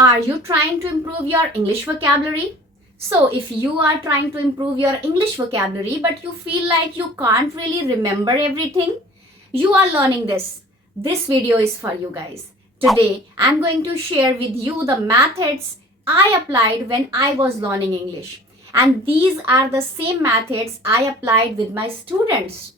Are you trying to improve your English vocabulary? So, if you are trying to improve your English vocabulary but you feel like you can't really remember everything, you are learning this. This video is for you guys. Today, I'm going to share with you the methods I applied when I was learning English. And these are the same methods I applied with my students.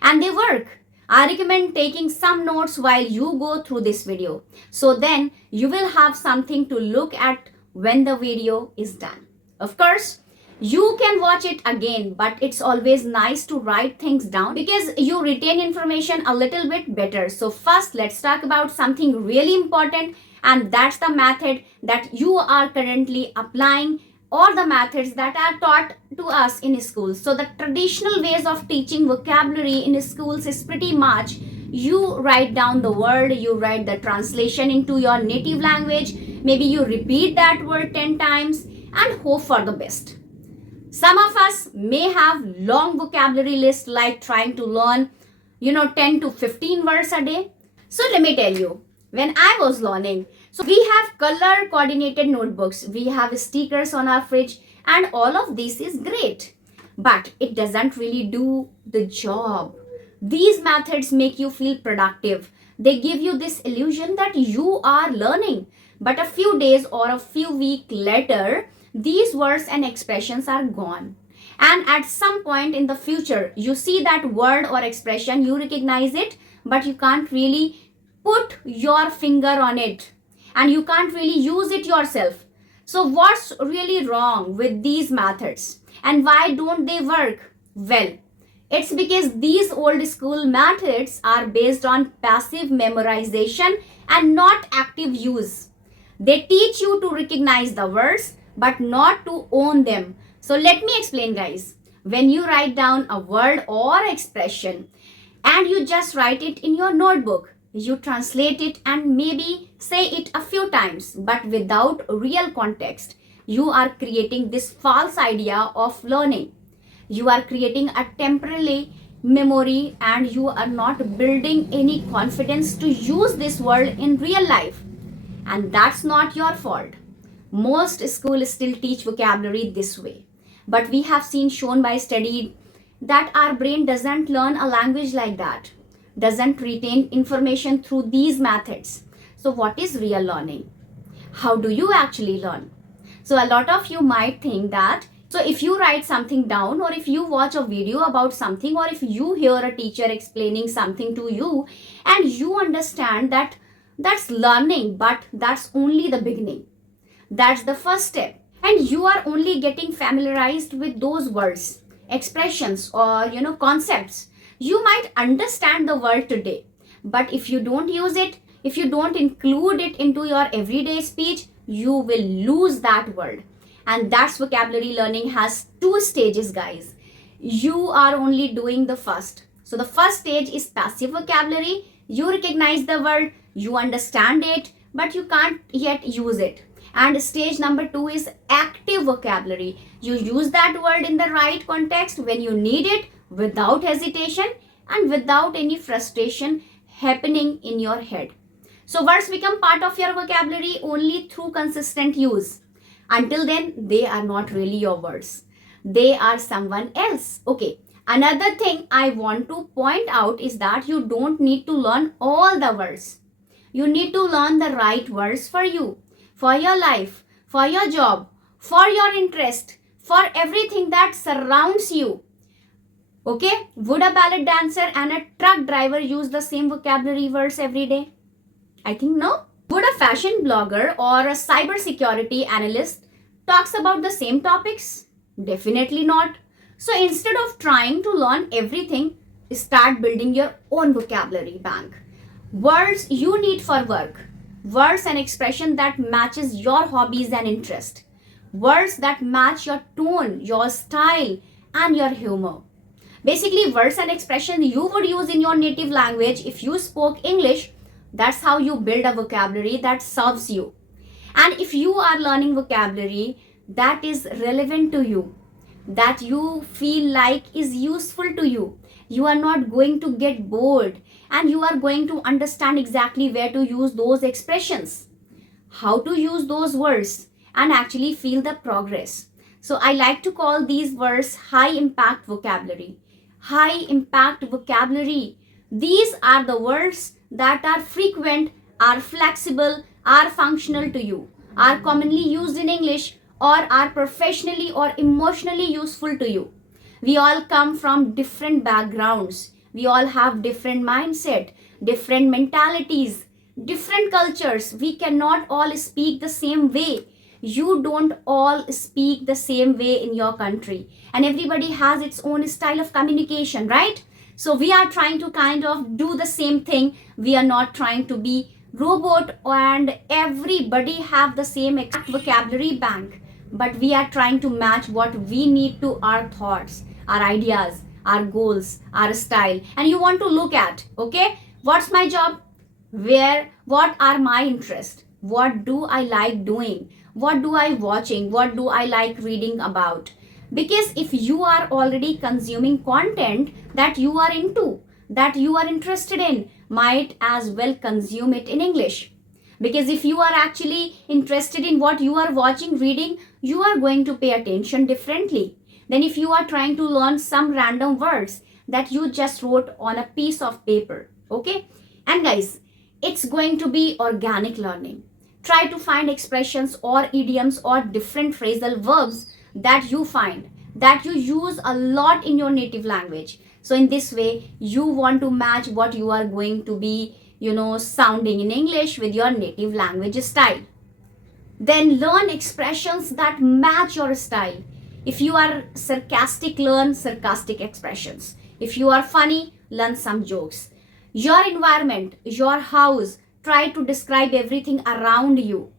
And they work. I recommend taking some notes while you go through this video. So then you will have something to look at when the video is done. Of course, you can watch it again, but it's always nice to write things down because you retain information a little bit better. So first, let's talk about something really important, and that's the method that you are currently applying or the methods that are taught to us in schools. So the traditional ways of teaching vocabulary in schools is pretty much you write down the word, you write the translation into your native language, maybe you repeat that word 10 times and hope for the best. Some of us may have long vocabulary lists like trying to learn 10 to 15 words a day. So let me tell you, when I was learning, so we have color coordinated notebooks, we have stickers on our fridge, and all of this is great. But it doesn't really do the job. These methods make you feel productive. They give you this illusion that you are learning. But a few days or a few weeks later, these words and expressions are gone. And at some point in the future, you see that word or expression, you recognize it, but you can't really put your finger on it and you can't really use it yourself. So what's really wrong with these methods and why don't they work? Well, it's because these old school methods are based on passive memorization and not active use. They teach you to recognize the words but not to own them. So let me explain, guys. When you write down a word or expression and you just write it in your notebook, you translate it and maybe say it a few times, but without real context, you are creating this false idea of learning. You are creating a temporary memory and you are not building any confidence to use this word in real life. And that's not your fault. Most schools still teach vocabulary this way. But we have seen shown by study that our brain doesn't learn a language like that, doesn't retain information through these methods. So what is real learning? How do you actually learn? So a lot of you might think that, so if you write something down or if you watch a video about something or if you hear a teacher explaining something to you and you understand that that's learning, but that's only the beginning. That's the first step. And you are only getting familiarized with those words, expressions or concepts. You might understand the word today, but if you don't use it, if you don't include it into your everyday speech, you will lose that word. And that's vocabulary learning has two stages, guys. You are only doing the first. So the first stage is passive vocabulary. You recognize the word, you understand it, but you can't yet use it. And stage number 2 is active vocabulary. You use that word in the right context when you need it without hesitation and without any frustration happening in your head. So words become part of your vocabulary only through consistent use. Until then, they are not really your words. They are someone else. Okay. Another thing I want to point out is that you don't need to learn all the words. You need to learn the right words for you, for your life, for your job, for your interest, for everything that surrounds you. Okay, would a ballet dancer and a truck driver use the same vocabulary words every day? I think no. Would a fashion blogger or a cybersecurity analyst talks about the same topics? Definitely not. So instead of trying to learn everything, start building your own vocabulary bank. Words you need for work. Words and expression that matches your hobbies and interest. Words that match your tone, your style and your humor. Basically, words and expression you would use in your native language if you spoke English. That's how you build a vocabulary that serves you. And if you are learning vocabulary that is relevant to you, that you feel like is useful to you, you are not going to get bored and you are going to understand exactly where to use those expressions. how to use those words and actually feel the progress. So I like to call these words high impact vocabulary. High impact vocabulary. These are the words that are frequent, are flexible, are functional to you, are commonly used in English, or are professionally or emotionally useful to you. We all come from different backgrounds. We all have different mindset, different mentalities, different cultures. We cannot all speak the same way. You don't all speak the same way in your country, and everybody has its own style of communication, right? So we are trying to kind of do the same thing. We are not trying to be robot and everybody have the same exact vocabulary bank, but we are trying to match what we need to our thoughts, our ideas, our goals, our style. And you want to look at, okay, what's my job, what are my interests, what do I like doing, what do I watching, what do I like reading about. Because if you are already consuming content that you are into, that you are interested in, might as well consume it in English. Because if you are actually interested in what you are watching, reading, you are going to pay attention differently than if you are trying to learn some random words that you just wrote on a piece of paper. Okay? And guys, it's going to be organic learning. Try to find expressions or idioms or different phrasal verbs that you find, that you use a lot in your native language. So in this way, you want to match what you are going to be, sounding in English with your native language style. Then learn expressions that match your style. If you are sarcastic, learn sarcastic expressions. If you are funny, learn some jokes. Your environment, your house, try to describe everything around you.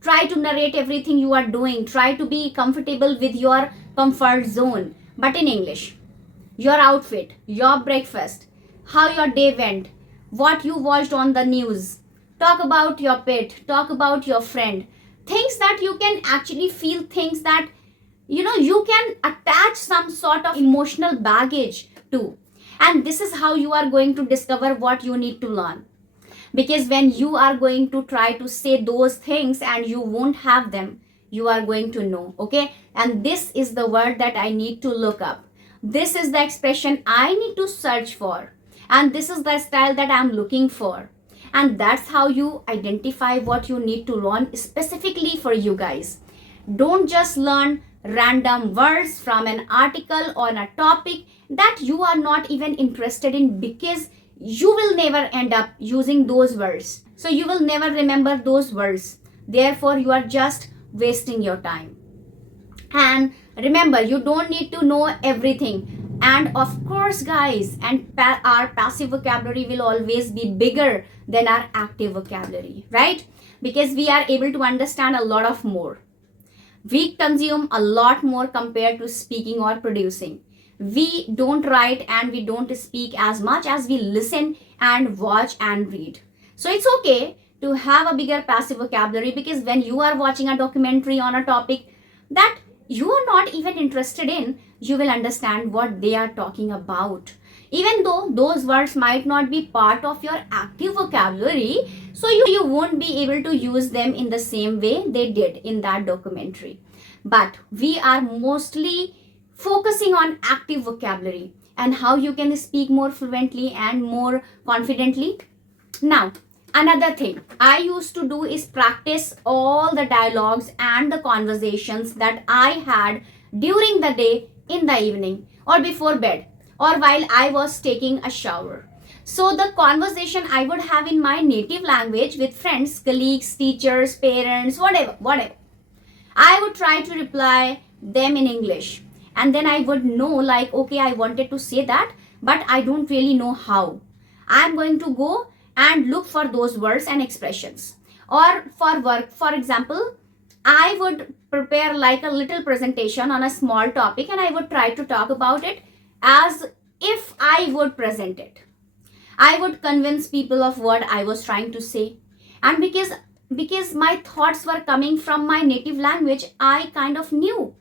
Try to narrate everything you are doing. Try to be comfortable with your comfort zone, but in English. Your outfit, your breakfast, how your day went, what you watched on the news. Talk about your pet, talk about your friend. Things that you can actually feel, things that you can attach some sort of emotional baggage to. And this is how you are going to discover what you need to learn. Because when you are going to try to say those things and you won't have them, you are going to know, okay? And this is the word that I need to look up. This is the expression I need to search for. And this is the style that I'm looking for. And that's how you identify what you need to learn specifically for you guys. Don't just learn random words from an article on a topic that you are not even interested in, because you will never end up using those words. So you will never remember those words. Therefore, you are just wasting your time. And remember, you don't need to know everything. And of course, guys, our passive vocabulary will always be bigger than our active vocabulary, right? Because we are able to understand a lot of more. We consume a lot more compared to speaking or producing. We don't write and we don't speak as much as we listen and watch and read. So it's okay to have a bigger passive vocabulary, because when you are watching a documentary on a topic that you are not even interested in, you will understand what they are talking about. Even though those words might not be part of your active vocabulary, so you won't be able to use them in the same way they did in that documentary. But we are mostly focusing on active vocabulary and how you can speak more fluently and more confidently. Now, another thing I used to do is practice all the dialogues and the conversations that I had during the day, in the evening, or before bed, or while I was taking a shower. So the conversation I would have in my native language with friends, colleagues, teachers, parents, whatever, I would try to reply them in English. And then I would know, like, okay, I wanted to say that, but I don't really know how. I'm going to go and look for those words and expressions. Or for work, for example, I would prepare like a little presentation on a small topic and I would try to talk about it as if I would present it. I would convince people of what I was trying to say. And because my thoughts were coming from my native language, I kind of knew,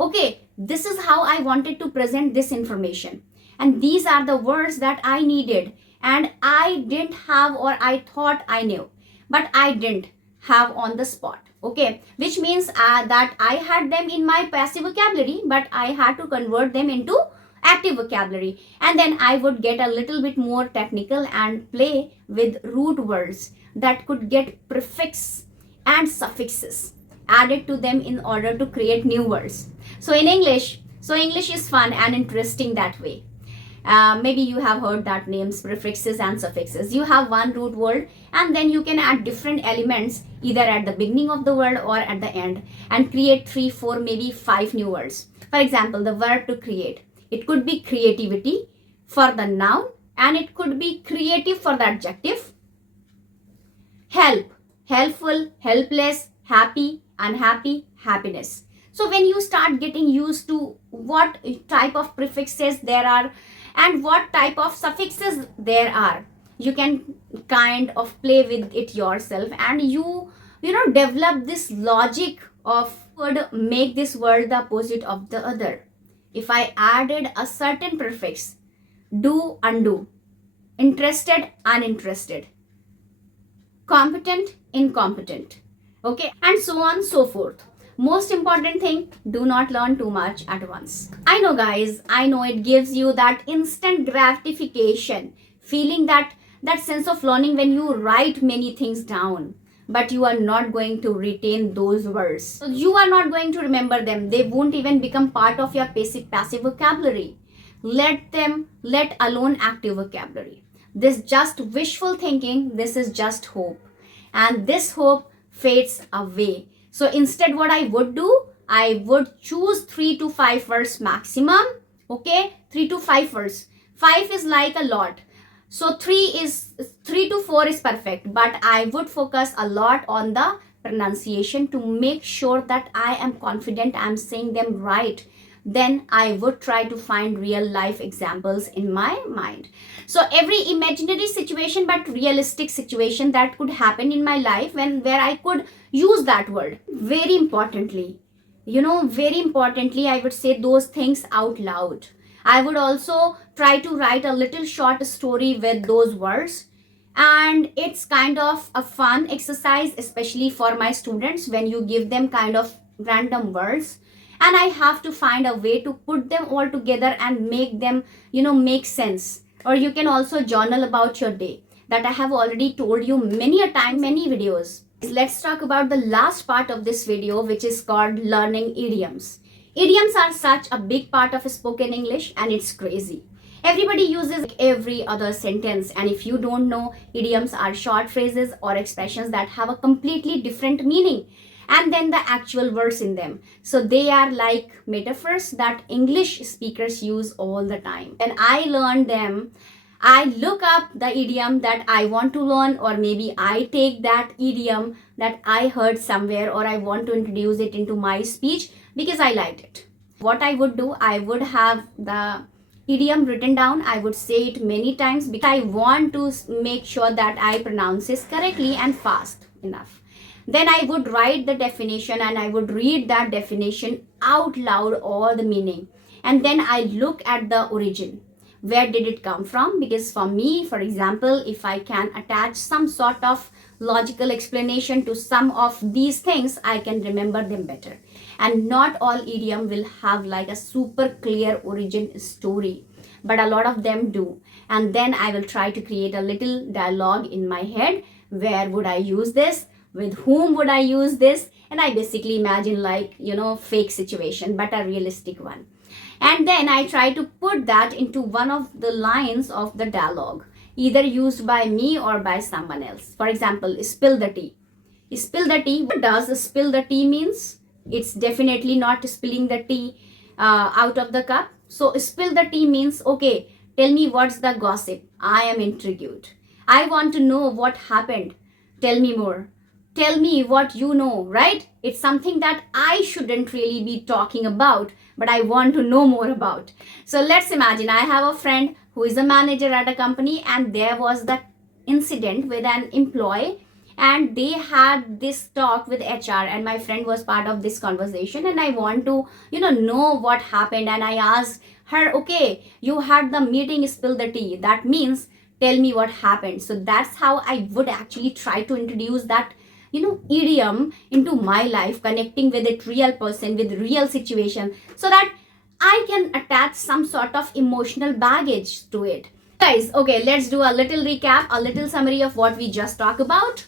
okay, this is how I wanted to present this information. And these are the words that I needed. And I didn't have, or I thought I knew, but I didn't have on the spot. Okay, which means that I had them in my passive vocabulary, but I had to convert them into active vocabulary. And then I would get a little bit more technical and play with root words that could get prefix and suffixes added to them in order to create new words. So English is fun and interesting that way. Maybe you have heard that names, prefixes and suffixes. You have one root word and then you can add different elements either at the beginning of the word or at the end and create 3, 4, maybe 5 new words. For example, the verb to create. It could be creativity for the noun and it could be creative for the adjective. Help, helpful, helpless, happy, unhappy, happiness. So when you start getting used to what type of prefixes there are and what type of suffixes there are, you can kind of play with it yourself and you develop this logic of would make this word the opposite of the other. If I added a certain prefix, do, undo, interested, uninterested, competent, incompetent, okay, and so on so forth. Most important thing, do not learn too much at once. I know guys, I know it gives you that instant gratification, feeling that sense of learning when you write many things down, but you are not going to retain those words. So you are not going to remember them. They won't even become part of your passive vocabulary. Let alone active vocabulary. This just wishful thinking, this is just hope. And this hope fades away. So instead what I would do, I would choose 3 to 5 words maximum. Okay, 3 to 5 words. 5 is like a lot. So 3 to 4 is perfect. But I would focus a lot on the pronunciation to make sure that I am confident I am saying them right. Then I would try to find real life examples in my mind. So every imaginary situation but realistic situation that could happen in my life where I could use that word. Very importantly, I would say those things out loud. I would also try to write a little short story with those words. And it's kind of a fun exercise, especially for my students when you give them kind of random words. And I have to find a way to put them all together and make them, make sense. Or you can also journal about your day. That I have already told you many a time, many videos. Let's talk about the last part of this video, which is called learning idioms. Idioms are such a big part of spoken English and it's crazy. Everybody uses every other sentence, and if you don't know, idioms are short phrases or expressions that have a completely different meaning and then the actual words in them. So they are like metaphors that English speakers use all the time. When I learn them, I look up the idiom that I want to learn, or maybe I take that idiom that I heard somewhere or I want to introduce it into my speech because I liked it. What I would do, I would have the idiom written down. I would say it many times because I want to make sure that I pronounce it correctly and fast enough. Then I would write the definition and I would read that definition out loud, all the meaning. And then I look at the origin. Where did it come from? Because for me, for example, if I can attach some sort of logical explanation to some of these things, I can remember them better. And not all idiom will have like a super clear origin story, but a lot of them do. And then I will try to create a little dialogue in my head. Where would I use this? With whom would I use this? And I basically imagine like, fake situation, but a realistic one. And then I try to put that into one of the lines of the dialogue, either used by me or by someone else. For example, spill the tea. Spill the tea. What does spill the tea means? It's definitely not spilling the tea out of the cup. So spill the tea means, okay, tell me what's the gossip. I am intrigued. I want to know what happened. Tell me more. Tell me what you know, right? It's something that I shouldn't really be talking about, but I want to know more about. So let's imagine I have a friend who is a manager at a company, and there was that incident with an employee, and they had this talk with HR, and my friend was part of this conversation, and I want to, know what happened. And I asked her, okay, you had the meeting, spill the tea. That means tell me what happened. So that's how I would actually try to introduce that idiom into my life, connecting with a real person, with real situation, so that I can attach some sort of emotional baggage to it. Guys, okay, let's do a little recap, a little summary of what we just talked about.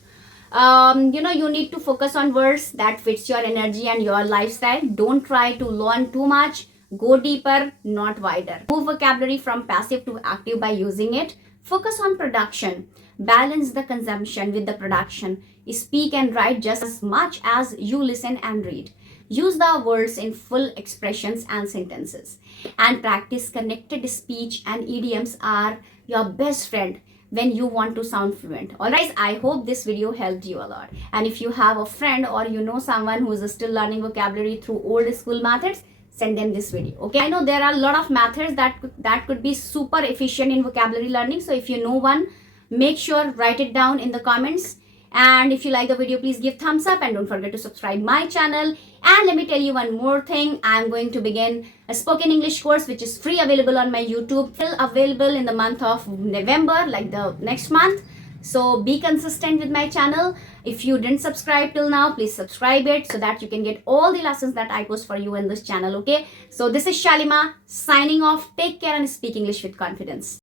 You need to focus on words that fits your energy and your lifestyle. Don't try to learn too much. Go deeper, not wider. Move vocabulary from passive to active by using it. Focus on production. Balance the consumption with the production. Speak and write just as much as you listen and read. Use the words in full expressions and sentences. And practice connected speech, and idioms are your best friend when you want to sound fluent. Alright, I hope this video helped you a lot. And if you have a friend or you know someone who is still learning vocabulary through old school methods, send them this video. Okay, I know there are a lot of methods that could be super efficient in vocabulary learning. So if you know one, make sure write it down in the comments. And if you like the video, please give thumbs up and don't forget to subscribe my channel. And let me tell you one more thing. I'm going to begin a spoken English course which is free, available on my YouTube, still available in the month of November, like the next month. So be consistent with my channel. If you didn't subscribe till now, please subscribe it so that you can get all the lessons that I post for you in this channel. Okay, so this is Shalima signing off. Take care and speak English with confidence.